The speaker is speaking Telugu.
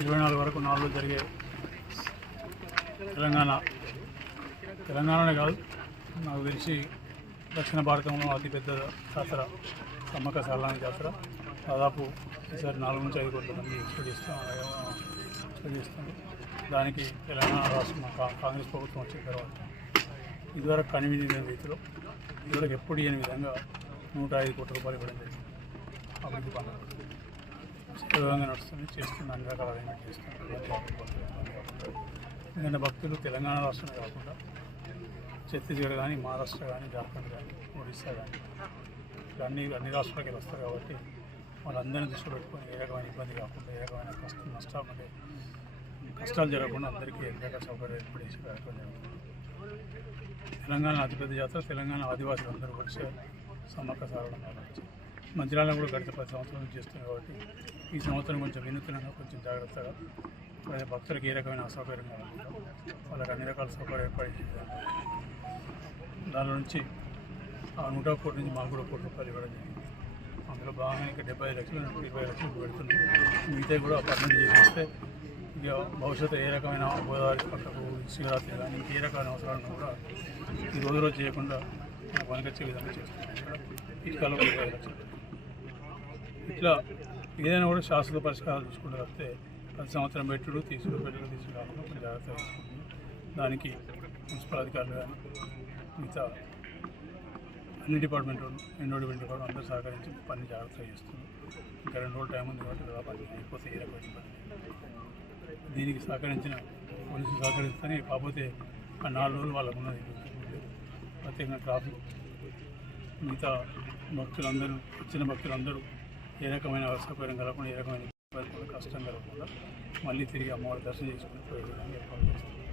ఇరవై నాలుగు వరకు నాలుగు జరిగే తెలంగాణ. తెలంగాణనే కాదు నాకు తెలిసి దక్షిణ భారతంలో అతిపెద్ద జాతర సమ్మక సాలాని జాతర. దాదాపు ఈసారి నాలుగు నుంచి ఐదు కోట్ల మంది ఎక్స్పెక్ట్ చేస్తాం ఎక్స్పెక్ట్ చేస్తాం. దానికి తెలంగాణ రాష్ట్రం కా- కాంగ్రెస్ ప్రభుత్వం వచ్చిన తర్వాత ఇదివరకు కనివిని రీతిలో ఇదివరకు ఎప్పుడు లేని విధంగా నూట ఐదు కోట్ల రూపాయలు ఇవ్వడం జరిగింది. అభివృద్ధి పనులు. సులభంగా నడుస్తుంది చేస్తున్న అన్ని రకాల అరేంజ్మెంట్ చేస్తున్నారు. ఎందుకంటే భక్తులు తెలంగాణ రాష్ట్రమే కాకుండా ఛత్తీస్గఢ్ కానీ మహారాష్ట్ర కానీ జార్ఖండ్ కానీ ఒడిస్సా కానీ అన్ని అన్ని రాష్ట్రాలకి వస్తారు కాబట్టి వాళ్ళందరినీ దృష్టి పెట్టుకొని ఏ రకమైన ఇబ్బంది కాకుండా ఏ రకమైన కష్టం నష్టాలు అంటే కష్టాలు జరగకుండా అందరికీ ఏ రకాల సౌకర్యం ఏర్పాటు తెలంగాణ అతిపెద్ద జాతర తెలంగాణ ఆదివాసులు అందరూ కలిసి సమ్మక్క సారడం కావచ్చు కూడా గడిచిన పది సంవత్సరాలు చేస్తున్నాం కాబట్టి ఈ సంవత్సరం కొంచెం వినూత్నంగా కొంచెం జాగ్రత్తగా ప్రజా భక్తులకు ఏ రకమైన అసౌకర్యం కాకుండా వాళ్ళకి అన్ని రకాల సౌకర్యం ఏర్పాటు చేయాలి దాని నుంచి ఆ నూట కోటి నుంచి మాకు కూడా కోటి రూపాయలు ఇవ్వడం జరిగింది. అందులో భాగంగా ఇంకా డెబ్బై ఐదు లక్షలు ఇరవై లక్షలు పెడుతున్నాం. మిగతా కూడా పర్మనెంట్ చేసేస్తే ఇక భవిష్యత్తు ఏ రకమైన గోదావరి పంటకు శివరాత్రి కానీ ఏ రకమైన అవసరాలను కూడా ఈ రోజు రోజు చేయకుండా మనకు పనికొచ్చే విధంగా చేస్తున్నాం. ఇటుకలో ఇరవై లక్షలు. ఇట్లా ఏదైనా కూడా శాశ్వత పరిష్కారం చూసుకుంటూ వస్తే ప్రతి సంవత్సరం పెట్టుడు తీసుకుని పెట్టడం తీసుకురాకుండా కొంచెం జాగ్రత్తగా దానికి మున్సిపల్ అధికారులు కానీ మిగతా అన్ని డిపార్ట్మెంట్ ఎన్నో డిపార్ట్మెంట్ కూడా అందరూ సహకరించి పని జాగ్రత్తగా చేస్తున్నారు. ఇంకా రెండు రోజులు టైం ఉంది కాబట్టి పని అయిపోతే ఏ రకమైన దీనికి సహకరించిన పోలీసులు సహకరిస్తేనే కాకపోతే ఆ నాలుగు రోజులు వాళ్ళకు ఉన్నది. ప్రత్యేకంగా ట్రాఫిక్ మిగతా భక్తులందరూ వచ్చిన భక్తులందరూ ఏ రకమైన అసౌకర్యం కలగకుండా ఏ రకమైన కష్టం కలగకుండా మళ్ళీ తిరిగి అమ్మవారి దర్శనం చేసుకుని పోయే ఏర్పాటు చేస్తాం